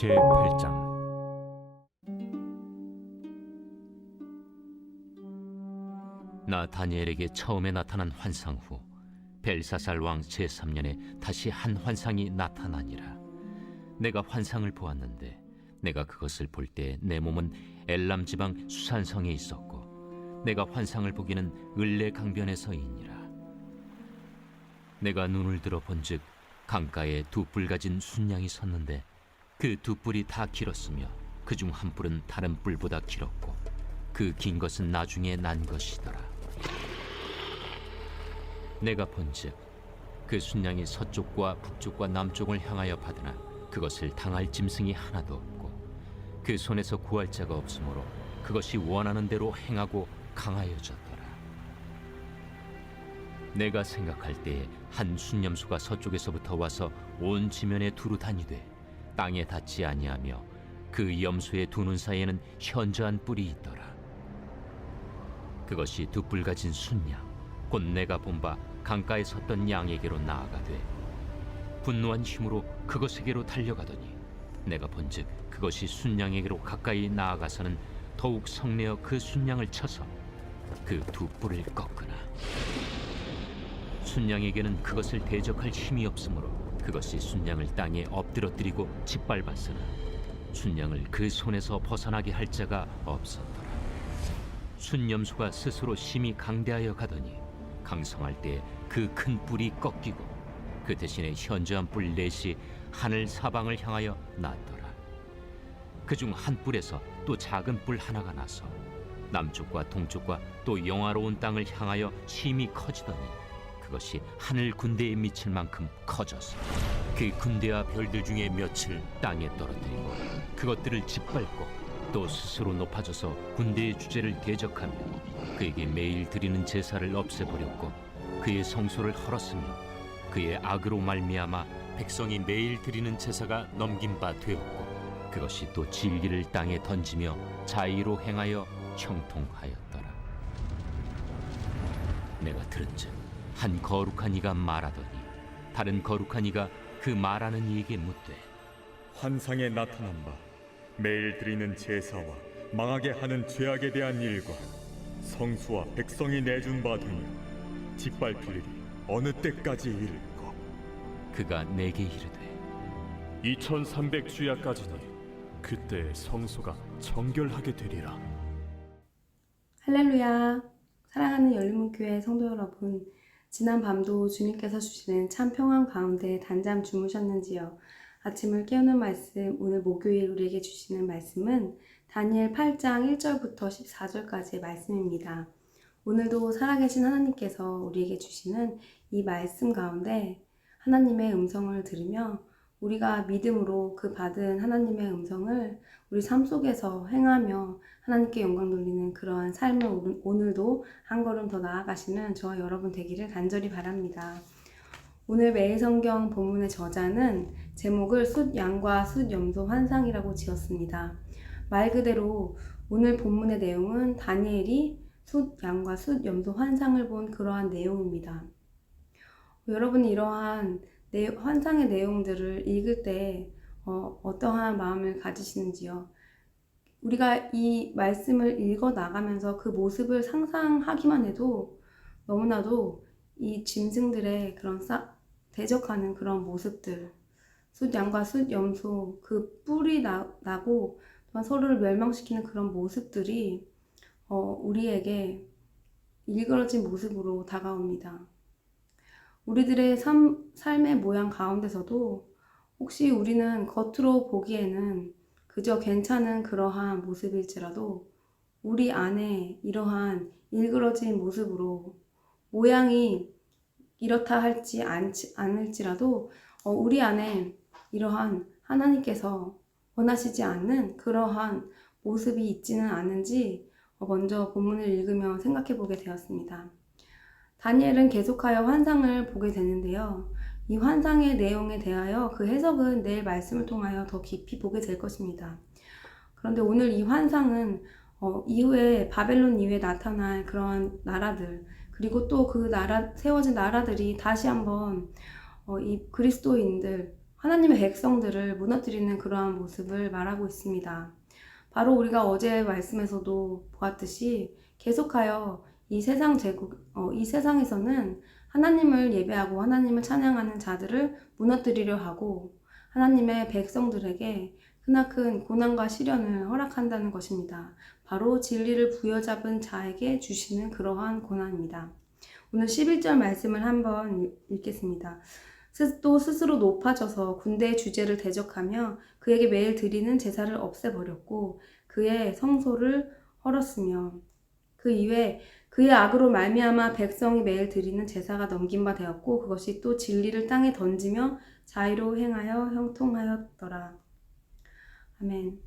제8장. 나 다니엘에게 처음에 나타난 환상 후 벨사살 왕 제3년에 다시 한 환상이 나타나니라. 내가 환상을 보았는데 내가 그것을 볼 때 내 몸은 엘람 지방 수산성에 있었고 내가 환상을 보기는 을레 강변에서이니라. 내가 눈을 들어 본즉 강가에 두 뿔 가진 순양이 섰는데 그 두 뿔이 다 길었으며 그 중 한 뿔은 다른 뿔보다 길었고 그 긴 것은 나중에 난 것이더라. 내가 본즉 그 순양이 서쪽과 북쪽과 남쪽을 향하여 받으나 그것을 당할 짐승이 하나도 없고 그 손에서 구할 자가 없으므로 그것이 원하는 대로 행하고 강하여졌더라. 내가 생각할 때에 한 순념수가 서쪽에서부터 와서 온 지면에 두루 다니되 땅에 닿지 아니하며 그 염소의 두 눈 사이에는 현저한 뿔이 있더라. 그것이 두 뿔 가진 순양 곧 내가 본 바 강가에 섰던 양에게로 나아가되 분노한 힘으로 그것에게로 달려가더니 내가 본즉 그것이 순양에게로 가까이 나아가서는 더욱 성내어 그 순양을 쳐서 그 두 뿔을 꺾으나 순양에게는 그것을 대적할 힘이 없으므로 그것이 순양을 땅에 엎드러뜨리고 짓밟았으나 순양을 그 손에서 벗어나게 할 자가 없었더라. 순염소가 스스로 심히 강대하여 가더니 강성할 때 그 큰 뿔이 꺾이고 그 대신에 현저한 뿔 넷이 하늘 사방을 향하여 났더라. 그중 한 뿔에서 또 작은 뿔 하나가 나서 남쪽과 동쪽과 또 영화로운 땅을 향하여 심히 커지더니 그것이 하늘 군대에 미칠 만큼 커져서 그 군대와 별들 중에 몇을 땅에 떨어뜨리고 그것들을 짓밟고 또 스스로 높아져서 군대의 주제를 대적하며 그에게 매일 드리는 제사를 없애버렸고 그의 성소를 헐었으며 그의 악으로 말미암아 백성이 매일 드리는 제사가 넘긴 바 되었고 그것이 또 진리를 땅에 던지며 자의로 행하여 형통하였더라. 내가 들은즉 한 거룩한 이가 말하더니 다른 거룩한 이가 그 말하는 이에게 묻되 환상에 나타난 바 매일 드리는 제사와 망하게 하는 죄악에 대한 일과 성수와 백성이 내준 바 되니 짓밟힐 일이 어느 때까지 이를꼬. 그가 내게 이르되 2300주야까지니 그때 성소가 정결하게 되리라. 할렐루야. 사랑하는 열린문교회 성도 여러분, 지난 밤도 주님께서 주시는 참 평안 가운데 단잠 주무셨는지요? 아침을 깨우는 말씀, 오늘 목요일 우리에게 주시는 말씀은 다니엘 8장 1절부터 14절까지의 말씀입니다. 오늘도 살아계신 하나님께서 우리에게 주시는 이 말씀 가운데 하나님의 음성을 들으며 우리가 믿음으로 그 받은 하나님의 음성을 우리 삶 속에서 행하며 하나님께 영광 돌리는 그러한 삶을 오늘도 한 걸음 더 나아가시는 저와 여러분 되기를 간절히 바랍니다. 오늘 매일성경 본문의 저자는 제목을 숫양과 숫염소 환상이라고 지었습니다. 말 그대로 오늘 본문의 내용은 다니엘이 숫양과 숫염소 환상을 본 그러한 내용입니다. 여러분이 이러한 환상의 내용들을 읽을 때 어떠한 마음을 가지시는지요? 우리가 이 말씀을 읽어 나가면서 그 모습을 상상하기만 해도 너무나도 이 짐승들의 그런 대적하는 그런 모습들, 숫양과 숫염소, 그 뿔이 나고 서로를 멸망시키는 그런 모습들이 우리에게 일그러진 모습으로 다가옵니다. 우리들의 삶의 모양 가운데서도 혹시 우리는 겉으로 보기에는 그저 괜찮은 그러한 모습일지라도 우리 안에 이러한 일그러진 모습으로 모양이 이렇다 할지 않을지라도 우리 안에 이러한 하나님께서 원하시지 않는 그러한 모습이 있지는 않은지 먼저 본문을 읽으며 생각해 보게 되었습니다. 다니엘은 계속하여 환상을 보게 되는데요. 이 환상의 내용에 대하여 그 해석은 내일 말씀을 통하여 더 깊이 보게 될 것입니다. 그런데 오늘 이 환상은 이후에 바벨론 이후에 나타날 그런 나라들, 그리고 또 그 세워진 나라들이 다시 한번 이 그리스도인들, 하나님의 백성들을 무너뜨리는 그러한 모습을 말하고 있습니다. 바로 우리가 어제 말씀에서도 보았듯이 계속하여 이 세상에서는 하나님을 예배하고 하나님을 찬양하는 자들을 무너뜨리려 하고 하나님의 백성들에게 크나큰 고난과 시련을 허락한다는 것입니다. 바로 진리를 부여잡은 자에게 주시는 그러한 고난입니다. 오늘 11절 말씀을 한번 읽겠습니다. 또 스스로 높아져서 군대의 주제를 대적하며 그에게 매일 드리는 제사를 없애버렸고 그의 성소를 헐었으며 그 이외 그의 악으로 말미암아 백성이 매일 드리는 제사가 넘긴 바 되었고 그것이 또 진리를 땅에 던지며 자의로 행하여 형통하였더라. 아멘.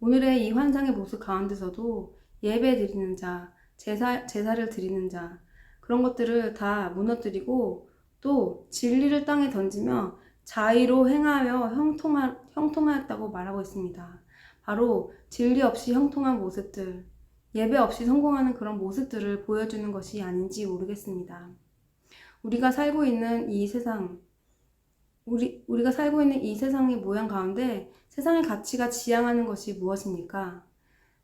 오늘의 이 환상의 모습 가운데서도 예배 드리는 자, 제사를 드리는 자 그런 것들을 다 무너뜨리고 또 진리를 땅에 던지며 자의로 행하여 형통하였다고 말하고 있습니다. 바로 진리 없이 형통한 모습들, 예배 없이 성공하는 그런 모습들을 보여주는 것이 아닌지 모르겠습니다. 우리가 살고 있는 이 세상, 우리가 살고 있는 이 세상의 모양 가운데 세상의 가치가 지향하는 것이 무엇입니까?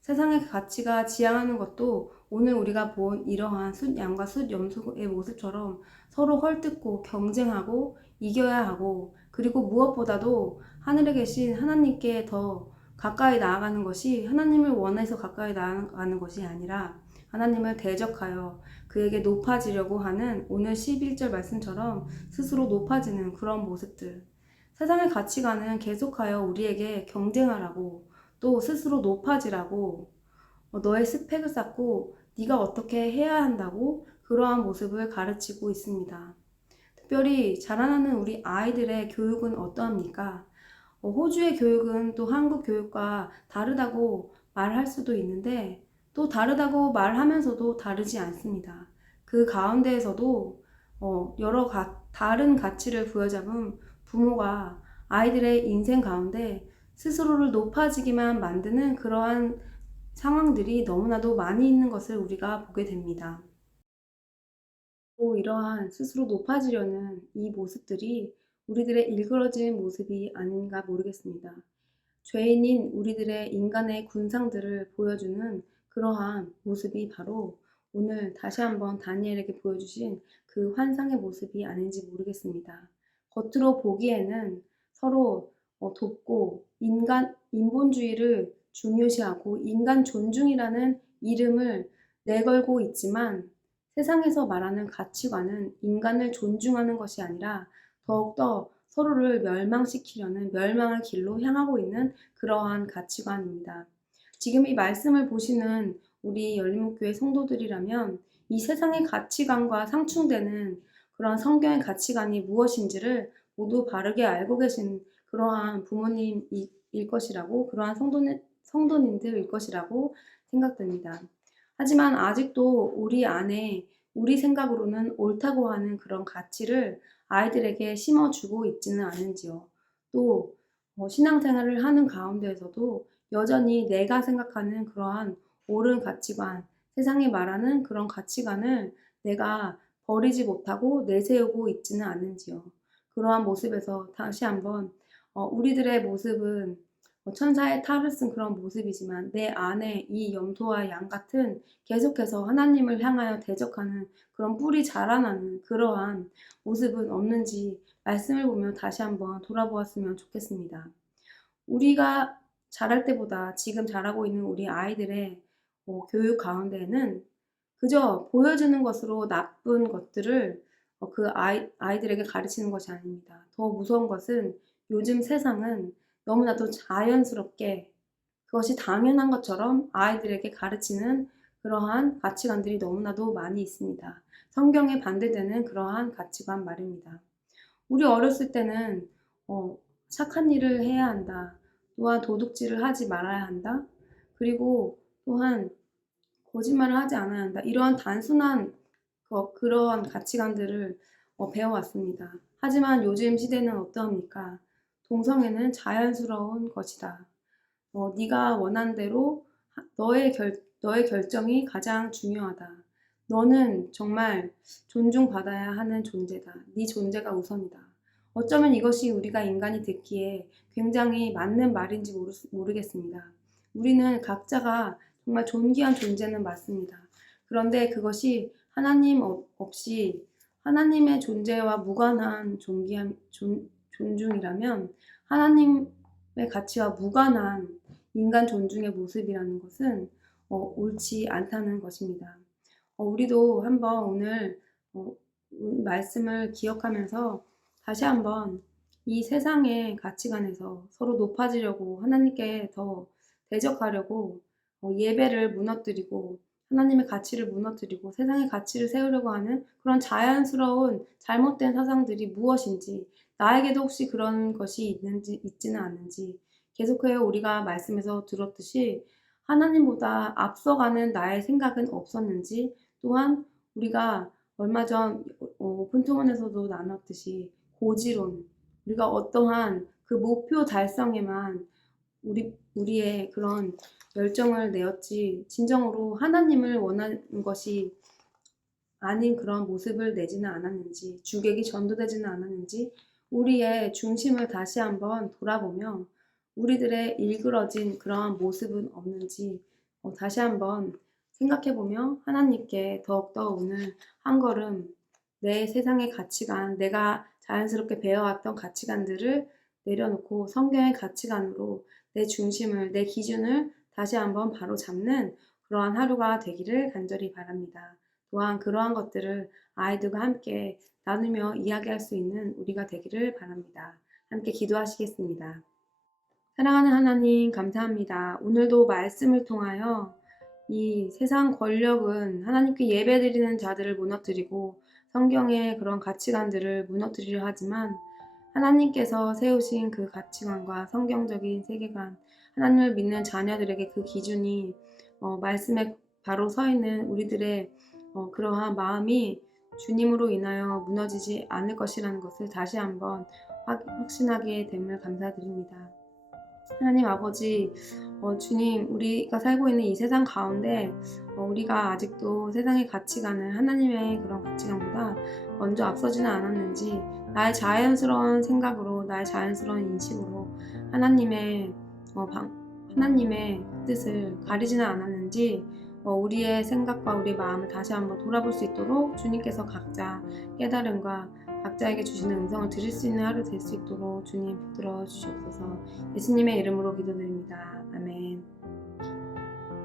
세상의 가치가 지향하는 것도 오늘 우리가 본 이러한 숫양과 숫염소의 모습처럼 서로 헐뜯고 경쟁하고 이겨야 하고 그리고 무엇보다도 하늘에 계신 하나님께 더 가까이 나아가는 것이 하나님을 원해서 가까이 나아가는 것이 아니라 하나님을 대적하여 그에게 높아지려고 하는 오늘 11절 말씀처럼 스스로 높아지는 그런 모습들. 세상의 가치관은 계속하여 우리에게 경쟁하라고 또 스스로 높아지라고 너의 스펙을 쌓고 네가 어떻게 해야 한다고 그러한 모습을 가르치고 있습니다. 특별히 자라나는 우리 아이들의 교육은 어떠합니까? 호주의 교육은 또 한국 교육과 다르다고 말할 수도 있는데 또 다르다고 말하면서도 다르지 않습니다. 그 가운데에서도 다른 가치를 부여잡은 부모가 아이들의 인생 가운데 스스로를 높아지기만 만드는 그러한 상황들이 너무나도 많이 있는 것을 우리가 보게 됩니다. 또 이러한 스스로 높아지려는 이 모습들이 우리들의 일그러진 모습이 아닌가 모르겠습니다. 죄인인 우리들의 인간의 군상들을 보여주는 그러한 모습이 바로 오늘 다시 한번 다니엘에게 보여주신 그 환상의 모습이 아닌지 모르겠습니다. 겉으로 보기에는 서로 돕고 인본주의를 중요시하고 인간 존중이라는 이름을 내걸고 있지만 세상에서 말하는 가치관은 인간을 존중하는 것이 아니라 더욱더 서로를 멸망시키려는 멸망의 길로 향하고 있는 그러한 가치관입니다. 지금 이 말씀을 보시는 우리 열린목교회 성도들이라면 이 세상의 가치관과 상충되는 그런 성경의 가치관이 무엇인지를 모두 바르게 알고 계신 그러한 부모님일 것이라고 그러한 성도님들일 것이라고 생각됩니다. 하지만 아직도 우리 안에 우리 생각으로는 옳다고 하는 그런 가치를 아이들에게 심어주고 있지는 않은지요. 또 신앙생활을 하는 가운데에서도 여전히 내가 생각하는 그러한 옳은 가치관, 세상이 말하는 그런 가치관을 내가 버리지 못하고 내세우고 있지는 않은지요. 그러한 모습에서 다시 한번 우리들의 모습은 천사의 탈을 쓴 그런 모습이지만 내 안에 이 염소와 양 같은 계속해서 하나님을 향하여 대적하는 그런 뿔이 자라나는 그러한 모습은 없는지 말씀을 보며 다시 한번 돌아보았으면 좋겠습니다. 우리가 자랄 때보다 지금 자라고 있는 우리 아이들의 교육 가운데에는 그저 보여주는 것으로 나쁜 것들을 그 아이들에게 가르치는 것이 아닙니다. 더 무서운 것은 요즘 세상은 너무나도 자연스럽게 그것이 당연한 것처럼 아이들에게 가르치는 그러한 가치관들이 너무나도 많이 있습니다. 성경에 반대되는 그러한 가치관 말입니다. 우리 어렸을 때는 착한 일을 해야 한다. 또한 도둑질을 하지 말아야 한다. 그리고 또한 거짓말을 하지 않아야 한다. 이러한 단순한 그러한 가치관들을 배워왔습니다. 하지만 요즘 시대는 어떠합니까? 동성애는 자연스러운 것이다. 네가 원하는 대로 너의 결정이 가장 중요하다. 너는 정말 존중받아야 하는 존재다. 네 존재가 우선이다. 어쩌면 이것이 우리가 인간이 듣기에 굉장히 맞는 말인지 모르겠습니다. 우리는 각자가 정말 존귀한 존재는 맞습니다. 그런데 그것이 하나님 없이 하나님의 존재와 무관한 존중이라면 하나님의 가치와 무관한 인간 존중의 모습이라는 것은 옳지 않다는 것입니다. 우리도 한번 오늘 말씀을 기억하면서 다시 한번 이 세상의 가치관에서 서로 높아지려고 하나님께 더 대적하려고 예배를 무너뜨리고 하나님의 가치를 무너뜨리고 세상의 가치를 세우려고 하는 그런 자연스러운 잘못된 사상들이 무엇인지, 나에게도 혹시 그런 것이 있지는 않는지, 계속해서 우리가 말씀에서 들었듯이 하나님보다 앞서가는 나의 생각은 없었는지, 또한 우리가 얼마 전 오픈투먼에서도 나눴듯이 고지론, 우리가 어떠한 그 목표 달성에만 우리의 그런 열정을 내었지 진정으로 하나님을 원하는 것이 아닌 그런 모습을 내지는 않았는지, 주객이 전도되지는 않았는지, 우리의 중심을 다시 한번 돌아보며 우리들의 일그러진 그러한 모습은 없는지 다시 한번 생각해보며 하나님께 더욱더 오늘 한 걸음 내 세상의 가치관, 내가 자연스럽게 배워왔던 가치관들을 내려놓고 성경의 가치관으로 내 중심을, 내 기준을 다시 한번 바로 잡는 그러한 하루가 되기를 간절히 바랍니다. 또한 그러한 것들을 아이들과 함께 나누며 이야기할 수 있는 우리가 되기를 바랍니다. 함께 기도하시겠습니다. 사랑하는 하나님, 감사합니다. 오늘도 말씀을 통하여 이 세상 권력은 하나님께 예배드리는 자들을 무너뜨리고 성경의 그런 가치관들을 무너뜨리려 하지만 하나님께서 세우신 그 가치관과 성경적인 세계관, 하나님을 믿는 자녀들에게 그 기준이 말씀에 바로 서 있는 우리들의 그러한 마음이 주님으로 인하여 무너지지 않을 것이라는 것을 다시 한번 확신하게 됨을 감사드립니다. 하나님 아버지, 주님, 우리가 살고 있는 이 세상 가운데 우리가 아직도 세상의 가치관을 하나님의 그런 가치관보다 먼저 앞서지는 않았는지, 나의 자연스러운 생각으로, 나의 자연스러운 인식으로 하나님의 뜻을 가리지는 않았는지 우리의 생각과 우리의 마음을 다시 한번 돌아볼 수 있도록 주님께서 각자 깨달음과 각자에게 주시는 음성을 들을 수 있는 하루 될 수 있도록 주님 붙들어 주시옵소서. 예수님의 이름으로 기도드립니다. 아멘.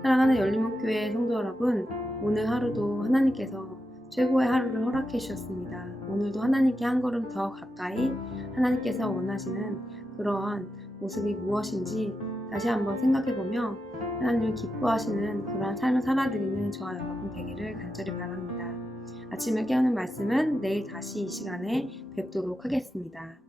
사랑하는 열린목교회 성도 여러분, 오늘 하루도 하나님께서 최고의 하루를 허락해 주셨습니다. 오늘도 하나님께 한 걸음 더 가까이 하나님께서 원하시는 그러한 모습이 무엇인지 다시 한번 생각해보며 하나님을 기뻐하시는 그러한 삶을 살아드리는 저와 여러분 되기를 간절히 바랍니다. 아침을 깨우는 말씀은 내일 다시 이 시간에 뵙도록 하겠습니다.